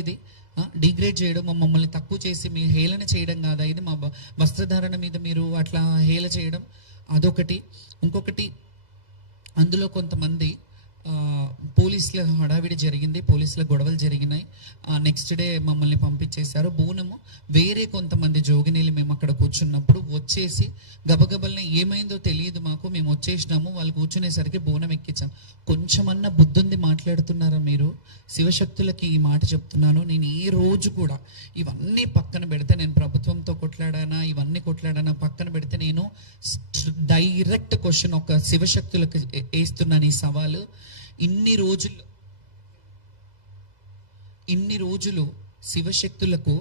ఇది డిగ్రేడ్ చేయడం, మమ్మల్ని తక్కువ చేసి మీ హేళన చేయడం కాదా ఇది? మా వస్త్రధారణ మీద మీరు అట్లా హేళ చేయడం అదొకటి. ఇంకొకటి, అందులో కొంతమంది పోలీసుల హడావిడి జరిగింది, పోలీసుల గొడవలు జరిగినాయి. నెక్స్ట్ డే మమ్మల్ని పంపించేశారు. బోనము వేరే కొంతమంది జోగినీళ్ళు మేము అక్కడ కూర్చున్నప్పుడు వచ్చేసి గబగబల్ని ఏమైందో తెలియదు మాకు, మేము వచ్చేసినాము, వాళ్ళు కూర్చునేసరికి బోనం ఎక్కించాం. కొంచెమన్నా బుద్ధుంది మాట్లాడుతున్నారా మీరు? శివశక్తులకి ఈ మాట చెప్తున్నాను. నేను ఏ రోజు కూడా ఇవన్నీ పక్కన పెడితే, నేను ప్రభుత్వంతో కొట్లాడానా ఇవన్నీ కొట్లాడానా పక్కన పెడితే, నేను డైరెక్ట్ క్వశ్చన్ ఒక శివశక్తులకు వేస్తున్నాను ఈ సవాలు. ఇన్ని రోజులు శివశక్తులకు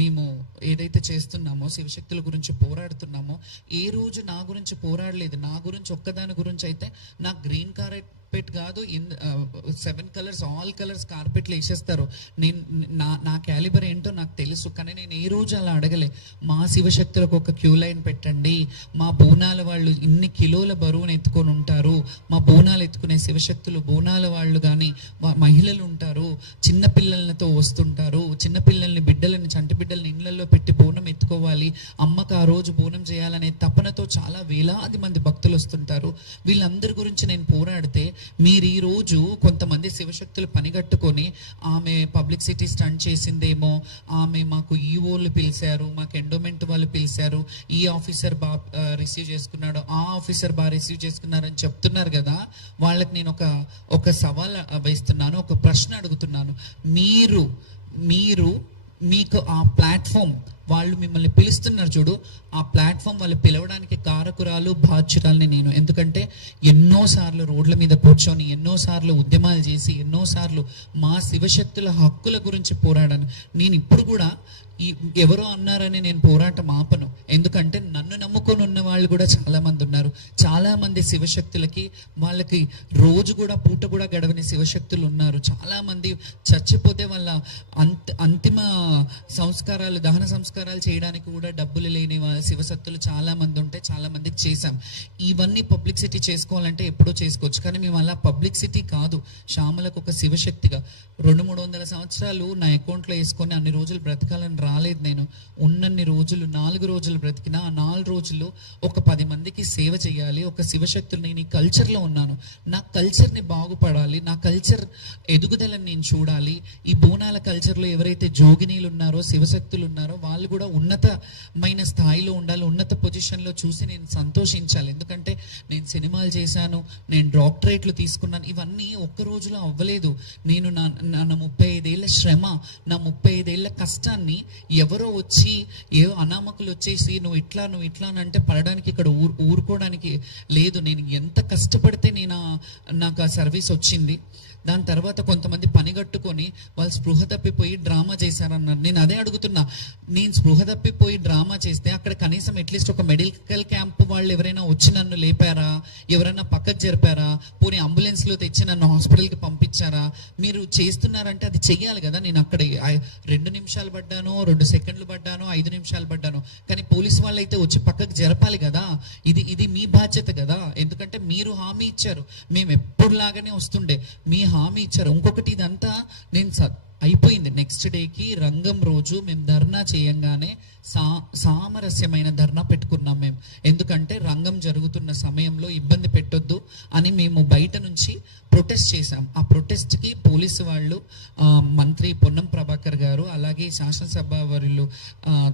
మేము ఏదైతే చేస్తున్నామో, శివశక్తుల గురించి పోరాడుతున్నామో, ఏ రోజు నా గురించి పోరాడలేదు. నా గురించి ఒక్కదాని గురించి అయితే, నా గ్రీన్ కార్పెట్ కాదు, 7 కలర్స్ ఆల్ కలర్స్ కార్పెట్లు వేసేస్తారు. నేను నా క్యాలిబర్ ఏంటో నాకు తెలుసు, కానీ నేను ఏ రోజు అలా అడగలే. మా శివశక్తులకు ఒక క్యూ లైన్ పెట్టండి, మా బోనాల వాళ్ళు ఇన్ని కిలోల బరువును ఎత్తుకొని ఉంటారు, మా బోనాలు ఎత్తుకునే శివశక్తులు బోనాల వాళ్ళు కానీ మహిళలు ఉంటారు, చిన్నపిల్లలతో వస్తుంటారు, చిన్నపిల్లల్ని బిడ్డలని చంటి బిడ్డలని ఇళ్లలో పెట్టి బోనం ఎత్తుకోవాలి, అమ్మకు ఆ రోజు బోనం చేయాలనే తపనతో చాలా వేలాది మంది భక్తులు వస్తుంటారు. వీళ్ళందరి గురించి నేను పోరాడితే, మీరు ఈ రోజు కొంతమంది శివశక్తులు పనిగట్టుకొని ఆమె పబ్లిసిటీ స్టంట్ చేసిందేమో, ఆమె మాకు ఈఓలు పిలిచారు, మాకు ఎండోమెంట్ వాళ్ళు పిలిచారు, ఈ ఆఫీసర్ రిసీవ్ చేసుకున్నాడు, ఆ ఆఫీసర్ రిసీవ్ చేసుకున్నారు అని చెప్తున్నారు కదా. వాళ్ళకి నేను ఒక సవాల్ వేస్తున్నాను, ఒక ప్రశ్న అడుగుతున్నాను. మీకు ఆ ప్లాట్ఫామ్, వాళ్ళు మిమ్మల్ని పిలుస్తున్నారు చూడు, ఆ ప్లాట్ఫామ్ వాళ్ళు పిలవడానికి కారకురాలు బాధ్యురాలని నేను. ఎందుకంటే ఎన్నోసార్లు రోడ్ల మీద కూర్చొని, ఎన్నోసార్లు ఉద్యమాలు చేసి, ఎన్నోసార్లు మా శివశక్తుల హక్కుల గురించి పోరాడాను. నేను ఇప్పుడు కూడా ఎవరో అన్నారని నేను పోరాటం ఆపను. ఎందుకంటే నన్ను నమ్ముకొని ఉన్న వాళ్ళు కూడా చాలా మంది ఉన్నారు. చాలా మంది శివశక్తులకి వాళ్ళకి రోజు కూడా పూట కూడా గడవని శివశక్తులు ఉన్నారు. చాలా మంది చచ్చిపోతే వాళ్ళ అంతిమ సంస్కారాలు, దహన సంస్కారాలు చేయడానికి కూడా డబ్బులు లేని శివశక్తులు చాలా మంది ఉంటే చాలా మందికి చేశాం. ఇవన్నీ పబ్లిసిటీ చేసుకోవాలంటే ఎప్పుడో చేసుకోవచ్చు, కానీ మేము అలా పబ్లిసిటీ కాదు. శ్యామలకు ఒక శివశక్తిగా 200-300 సంవత్సరాలు నా అకౌంట్లో వేసుకొని అన్ని రోజులు బ్రతకాలని రాలేదు. నేను ఉన్నన్ని రోజులు 4 రోజులు బ్రతికినా, ఆ 4 రోజుల్లో ఒక 10 మందికి సేవ చేయాలి. ఒక శివశక్తులు, నేను ఈ కల్చర్లో ఉన్నాను, నా కల్చర్ని బాగుపడాలి, నా కల్చర్ ఎదుగుదలని నేను చూడాలి. ఈ బోనాల కల్చర్లో ఎవరైతే జోగినీలు ఉన్నారో, శివశక్తులు ఉన్నారో, వాళ్ళు కూడా ఉన్నతమైన స్థాయిలో ఉండాలి, ఉన్నత పొజిషన్లో చూసి నేను సంతోషించాలి. ఎందుకంటే నేను సినిమాలు చేశాను, నేను డాక్టరేట్లు తీసుకున్నాను, ఇవన్నీ ఒక్క రోజులో అవ్వలేదు. నేను నా 35 ఏళ్ళ శ్రమ, నా 35 ఏళ్ళ కష్టాన్ని ఎవరో వచ్చి అనామకులు వచ్చేసి నువ్వు ఇట్లా అని అంటే పడడానికి ఇక్కడ ఊరుకోవడానికి లేదు. నేను ఎంత కష్టపడితే నాకు ఆ సర్వీస్ వచ్చింది. దాని తర్వాత కొంతమంది పనిగట్టుకొని వాళ్ళు స్పృహ తప్పిపోయి డ్రామా చేశారన్నారు. నేను అదే అడుగుతున్నా, నేను స్పృహ తప్పిపోయి డ్రామా చేస్తే అక్కడ కనీసం అట్లీస్ట్ ఒక మెడికల్ క్యాంప్ వాళ్ళు ఎవరైనా వచ్చి నన్ను లేపారా, ఎవరైనా పక్కకు జరిపారా, పోనీ అంబులెన్స్లో తెచ్చి నన్ను హాస్పిటల్కి పంపించారా? మీరు చేస్తున్నారంటే అది చెయ్యాలి కదా. నేను అక్కడ 2 నిమిషాలు పడ్డాను, 2 సెకండ్లు పడ్డాను, 5 నిమిషాలు పడ్డాను, కానీ పోలీసు వాళ్ళు అయితే వచ్చి పక్కకు జరపాలి కదా. ఇది మీ బాధ్యత కదా. ఎందుకంటే మీరు హామీ ఇచ్చారు, మేము ఎప్పుడులాగానే వస్తుండే, మీ హామీ ఇచ్చారు. ఇంకొకటి, ఇదంతా నేను అయిపోయింది. నెక్స్ట్ డేకి రంగం రోజు మేము ధర్నా చేయంగానే సామరస్యమైన ధర్నా పెట్టుకున్నాం మేము. ఎందుకంటే రంగం జరుగుతున్న సమయంలో ఇబ్బంది పెట్టొద్దు అని మేము బయట నుంచి ప్రొటెస్ట్ చేశాం. ఆ ప్రొటెస్ట్కి పోలీసు వాళ్ళు, మంత్రి పొన్నం ప్రభాకర్ గారు, అలాగే శాసనసభ వర్యులు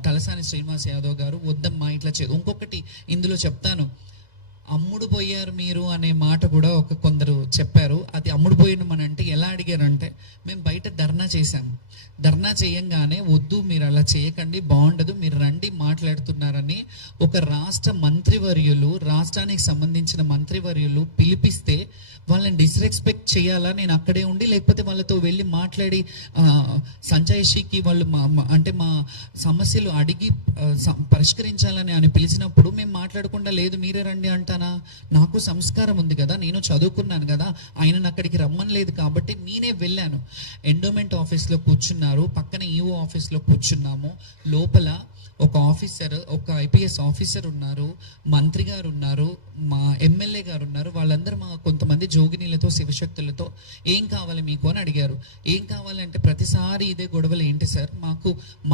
తలసాని శ్రీనివాస్ యాదవ్ గారు, వద్దమ్మా ఇట్లా ఇంకొకటి ఇందులో చెప్తాను, అమ్ముడు పోయారు మీరు అనే మాట కూడా కొందరు చెప్పారు. అది అమ్ముడు పోయినమనంటే ఎలా అడిగారంటే, మేము బయట ధర్నా చేశాము, ధర్నా చేయంగానే వద్దు మీరు అలా చేయకండి, బాగుండదు, మీరు రండి మాట్లాడుతున్నారని ఒక రాష్ట్రానికి సంబంధించిన మంత్రివర్యులు పిలిపిస్తే వాళ్ళని డిస్రెస్పెక్ట్ చేయాలా? నేను అక్కడే ఉండి, లేకపోతే వాళ్ళతో వెళ్ళి మాట్లాడి సంజయ్షికి వాళ్ళు మా సమస్యలు అడిగి పరిష్కరించాలని అని పిలిచినప్పుడు మేము మాట్లాడకుండా లేదు మీరే రండి అంటానా? నాకు సంస్కారం ఉంది కదా, నేను చదువుకున్నాను కదా, ఆయనను అక్కడికి రమ్మని లేదు కాబట్టి నేనే వెళ్ళాను. ఎండోమెంట్ ఆఫీస్లో కూర్చున్నారు. ఉన్నారు, పక్కన ఈఓ ఆఫీస్లో కూర్చున్నాము, లోపల ఒక ఆఫీసర్, ఒక ఐపీఎస్ ఆఫీసర్ ఉన్నారు, మంత్రి గారు ఉన్నారు, మా ఎమ్మెల్యే గారు ఉన్నారు. వాళ్ళందరూ మా కొంతమంది జోగినీలతో శివశక్తులతో ఏం కావాలి మీకు అని అడిగారు. ఏం కావాలంటే ప్రతిసారి ఇదే గొడవలు ఏంటి సార్,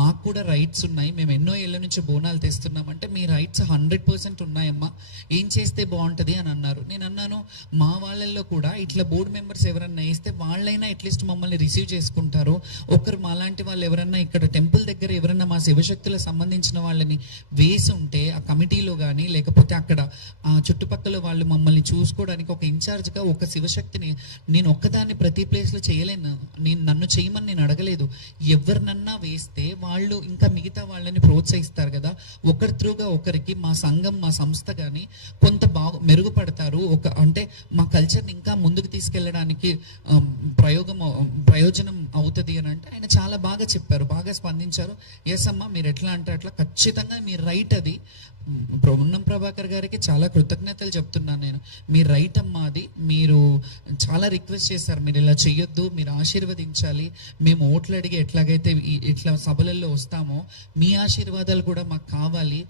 మాకు కూడా రైట్స్ ఉన్నాయి, మేము ఎన్నో ఏళ్ళ నుంచి బోనాలు తెస్తున్నామంటే మీ రైట్స్ 100% ఉన్నాయమ్మా, ఏం చేస్తే బాగుంటుంది అని అన్నారు. నేను అన్నాను, మా వాళ్ళల్లో కూడా ఇట్లా బోర్డు మెంబర్స్ ఎవరన్నా వేస్తే వాళ్ళైనా అట్లీస్ట్ మమ్మల్ని రిసీవ్ చేసుకుంటారు. ఒకరు మాలాంటి వాళ్ళు ఎవరన్నా ఇక్కడ టెంపుల్ దగ్గర ఎవరన్నా మా శివశక్తులకు సంబంధించిన వాళ్ళని వేసి ఉంటే ఆ కమిటీలో కానీ లేకపోతే అక్కడ చుట్టుపక్కల వాళ్ళు మమ్మల్ని చూసుకోవడానికి ఒక ఇన్ఛార్జ్గా ఒక శివశక్తిని నేను ఒక్కదాన్ని ప్రతి ప్లేస్లో చేయలేను. నన్ను చేయమని నేను అడగలేదు. ఎవరినన్నా వేస్తే వాళ్ళు ఇంకా మిగతా వాళ్ళని ప్రోత్సహిస్తారు కదా, ఒకరి త్రూగా ఒకరికి మా సంఘం మా సంస్థ కానీ కొంత మెరుగుపడతారు. అంటే మా కల్చర్ని ఇంకా ముందుకు తీసుకెళ్ళడానికి ప్రయోజనం అవుతుంది అని అంటే ఆయన చాలా బాగా చెప్పారు, బాగా స్పందించారు. ఎస్ అమ్మా, మీరు ఎట్లా అంటే అట్లా, ఖచ్చితంగా మీ రైట్ అది. పొన్నం ప్రభాకర్ గారికి చాలా కృతజ్ఞతలు చెప్తున్నాను నేను. మీ రైట్ అమ్మా అది. మీరు చాలా రిక్వెస్ట్ చేశారు, మీరు ఇలా చెయ్యొద్దు, మీరు ఆశీర్వదించాలి, మేము ఓట్లు అడిగి ఎట్లాగైతే ఇట్లా సభలలో వస్తామో మీ ఆశీర్వాదాలు కూడా మాకు కావాలి,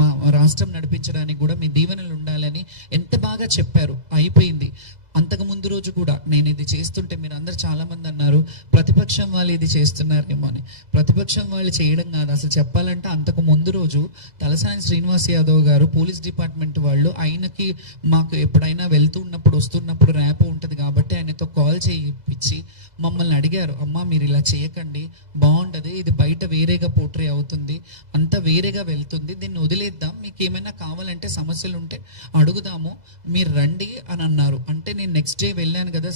మా రాష్ట్రం నడిపించడానికి కూడా మీ దీవెనలు ఉండాలని ఎంత బాగా చెప్పారు. అయిపోయింది. అంతకు ముందు రోజు కూడా నేను ఇది చేస్తుంటే మీరు అందరు చాలా మంది అన్నారు ప్రతిపక్షం వాళ్ళు ఇది చేస్తున్నారేమో అని. ప్రతిపక్షం వాళ్ళు చేయడం కాదు, అసలు చెప్పాలంటే అంతకు ముందు రోజు తలసాని శ్రీనివాస్ యాదవ్ గారు పోలీస్ డిపార్ట్మెంట్ వాళ్ళు ఆయనకి మాకు ఎప్పుడైనా వెళ్తున్నప్పుడు వస్తున్నప్పుడు ర్యాప్ ఉంటుంది కాబట్టి ఆయనతో కాల్ చేయించి మమ్మల్ని అడిగారు, అమ్మా మీరు ఇలా చేయకండి, బాగుండదు, ఇది బయట వేరేగా పోట్రే అవుతుంది, అంతా వేరేగా వెళ్తుంది, దీన్ని వదిలేద్దాం, మీకు ఏమైనా కావాలంటే సమస్యలు ఉంటే అడుగుదాము, మీరు రండి అని అన్నారు. అంటే నేను నెక్స్ట్ డే వెళ్ళాను కదా,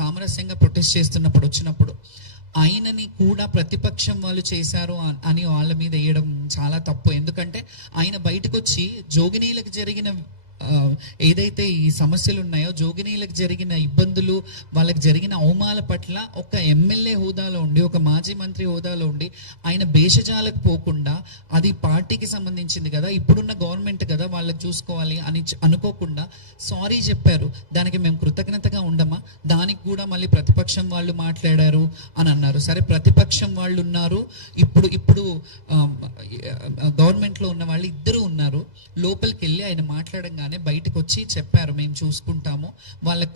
సామరస్యంగా ప్రొటెస్ట్ చేస్తున్నప్పుడు వచ్చినప్పుడు ఆయనని కూడా ప్రతిపక్షం వాళ్ళు చేశారు అని వాళ్ళ మీద వేయడం చాలా తప్పు. ఎందుకంటే ఆయన బయటకు వచ్చి జోగినీలకు జరిగిన ఏదైతే ఈ సమస్యలు ఉన్నాయో, జోగినీలకు జరిగిన ఇబ్బందులు, వాళ్ళకి జరిగిన అవమానాల పట్ల ఒక ఎమ్మెల్యే హోదాలో ఉండి, ఒక మాజీ మంత్రి హోదాలో ఉండి ఆయన భేషజాలకు పోకుండా, అది పార్టీకి సంబంధించింది కదా, ఇప్పుడున్న గవర్నమెంట్ కదా, వాళ్ళకి చూసుకోవాలి అని అనుకోకుండా సారీ చెప్పారు. దానికి మేము కృతజ్ఞతగా ఉండమా? దానికి కూడా మళ్ళీ ప్రతిపక్షం వాళ్ళు మాట్లాడారు అని అన్నారు. సరే, ప్రతిపక్షం వాళ్ళు ఉన్నారు, ఇప్పుడు గవర్నమెంట్లో ఉన్న వాళ్ళు ఇద్దరు ఉన్నారు. లోపలికి వెళ్ళి ఆయన మాట్లాడంగానే బయటకు వచ్చి చెప్పారు, మేము చూసుకుంటాము, వాళ్ళకి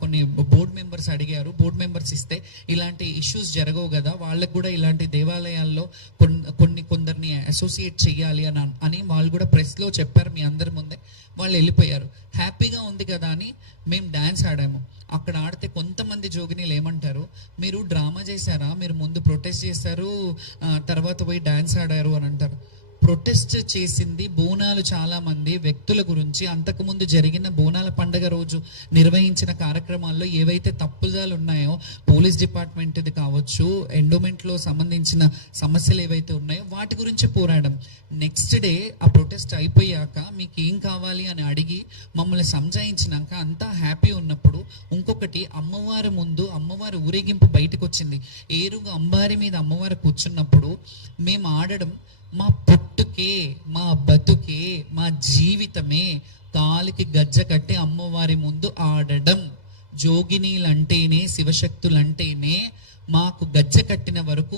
కొన్ని బోర్డు మెంబర్స్ అడిగారు, బోర్డు మెంబర్స్ ఇస్తే ఇలాంటి ఇష్యూస్ జరగవు కదా, వాళ్ళకు కూడా ఇలాంటి దేవాలయాల్లో కొందరిని అసోసియేట్ చెయ్యాలి అని వాళ్ళు కూడా ప్రెస్లో చెప్పారు మీ అందరి ముందే. వాళ్ళు వెళ్ళిపోయారు. హ్యాపీగా ఉంది కదా అని మేము డ్యాన్స్ ఆడాము. అక్కడ ఆడితే కొంతమంది జోగినీలు ఏమంటారు, మీరు డ్రామా చేశారా, మీరు ముందు ప్రొటెస్ట్ చేశారు తర్వాత పోయి డ్యాన్స్ ఆడారు అని అంటారు. ప్రొటెస్ట్ చేసింది బోనాలు చాలా మంది వ్యక్తుల గురించి. అంతకుముందు జరిగిన బోనాల పండుగ రోజు నిర్వహించిన కార్యక్రమాల్లో ఏవైతే తప్పుదాలు ఉన్నాయో, పోలీస్ డిపార్ట్మెంట్ది కావచ్చు, ఎండోమెంట్లో సంబంధించిన సమస్యలు ఏవైతే ఉన్నాయో వాటి గురించి పోరాడం. నెక్స్ట్ డే ఆ ప్రొటెస్ట్ అయిపోయాక మీకు ఏం కావాలి అని అడిగి మమ్మల్ని సంజాయించినాక అంతా హ్యాపీ ఉన్నప్పుడు, ఇంకొకటి అమ్మవారి ముందు అమ్మవారి ఊరేగింపు బయటకు వచ్చింది, ఏరుగా అంబారి మీద అమ్మవారు కూర్చున్నప్పుడు మేము ఆడడం, మా పుట్టుకే, మా బతుకే, మా జీవితమే కాలికి గజ్జ కట్టి అమ్మవారి ముందు ఆడడం. జోగినీలంటేనే, శివశక్తులంటేనే మాకు గజ్జ కట్టిన వరకు,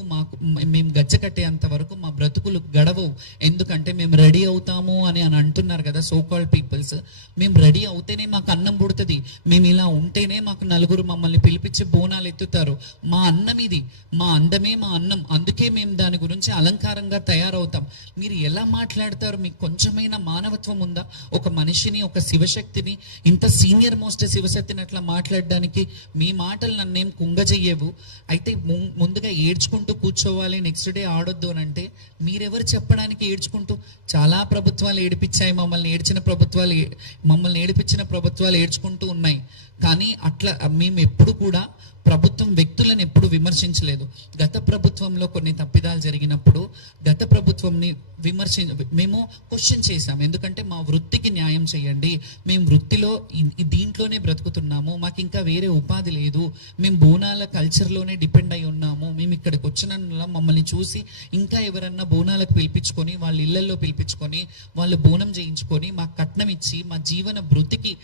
మేము గజ్జ కట్టేంత వరకు మా బ్రతుకులు గడవవు. ఎందుకంటే మేము రెడీ అవుతాము అని అంటున్నారు కదా సో కాల్డ్ పీపుల్స్. మేము రెడీ అవుతేనే మాకు అన్నం పుడుతుంది, మేము ఇలా ఉంటేనే మాకు నలుగురు మమ్మల్ని పిలిపించి బోనాలు ఎత్తుతారు. మా అన్నం ఇది, మా అందమే మా అన్నం, అందుకే మేము దాని గురించి అలంకారంగా తయారవుతాం. మీరు ఎలా మాట్లాడతారు? మీకు కొంచెమైనా మానవత్వం ఉందా? ఒక మనిషిని, ఒక శివశక్తిని, ఇంత సీనియర్ మోస్ట్ శివశక్తిని అట్లా మాట్లాడడానికి మీ మాటలు నన్నేం కుంగజెయ్యవు. అయితే ముందుగా ఏడ్చుకుంటూ కూర్చోవాలి, నెక్స్ట్ డే ఆడొద్దు అని అంటే మీరెవరు చెప్పడానికి? ఏడ్చుకుంటూ చాలా ప్రభుత్వాలు ఏడిపించాయి మమ్మల్ని, మమ్మల్ని ఏడిపించిన ప్రభుత్వాలు ఏడ్చుకుంటూ ఉన్నాయి. కానీ అట్లా మేము ఎప్పుడు కూడా ప్రభుత్వం వ్యక్తులను ఎప్పుడు విమర్శించలేదు. గత ప్రభుత్వంలో కొన్ని తప్పిదాలు జరిగినప్పుడు గత ప్రభుత్వంని మేము క్వశ్చన్ చేశాం. ఎందుకంటే మా వృత్తికి న్యాయం చేయండి, మేము వృత్తిలో దీంట్లోనే బ్రతుకుతున్నాము, మాకు ఇంకా వేరే ఉపాధి లేదు, మేము బోనాల కల్చర్లోనే డిపెండ్ అయి ఉన్నాము, మేము ఇక్కడికి వచ్చిన మమ్మల్ని చూసి ఇంకా ఎవరన్నా బోనాలకు పిలిపించుకొని వాళ్ళ ఇళ్లలో పిలిపించుకొని వాళ్ళు బోనం చేయించుకొని మాకు కట్నం ఇచ్చి మా జీవన భృతికి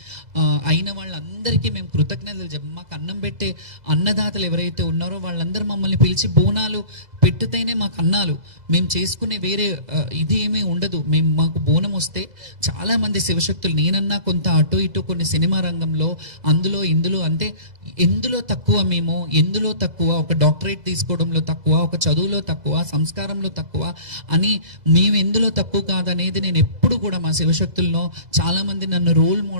అయిన వాళ్ళందరికీ మేము కృతజ్ఞతలు చెప్పి మాకు అన్నం పెట్టే అన్నదాతలు ఎవరైతే ఉన్నారో వాళ్ళందరూ మమ్మల్ని పిలిచి బోనాలు పెట్టుతేనే మాకు అన్నాలు. మేము చేసుకునే వేరే ఇది ఏమీ ఉండదు. మాకు బోనం వస్తే చాలా మంది శివశక్తులు, నేనన్నా కొంత అటు ఇటు కొన్ని సినిమా రంగంలో అందులో ఇందులో అంటే ఎందులో తక్కువ, మేము ఎందులో తక్కువ, ఒక డాక్టరేట్ తీసుకోవడంలో తక్కువ, ఒక చదువులో తక్కువ, సంస్కారంలో తక్కువ అని మేము ఎందులో తక్కువ కాదనేది నేను ఎప్పుడు కూడా మా శివశక్తుల్లో చాలా మంది నన్ను రోల్ మోడల్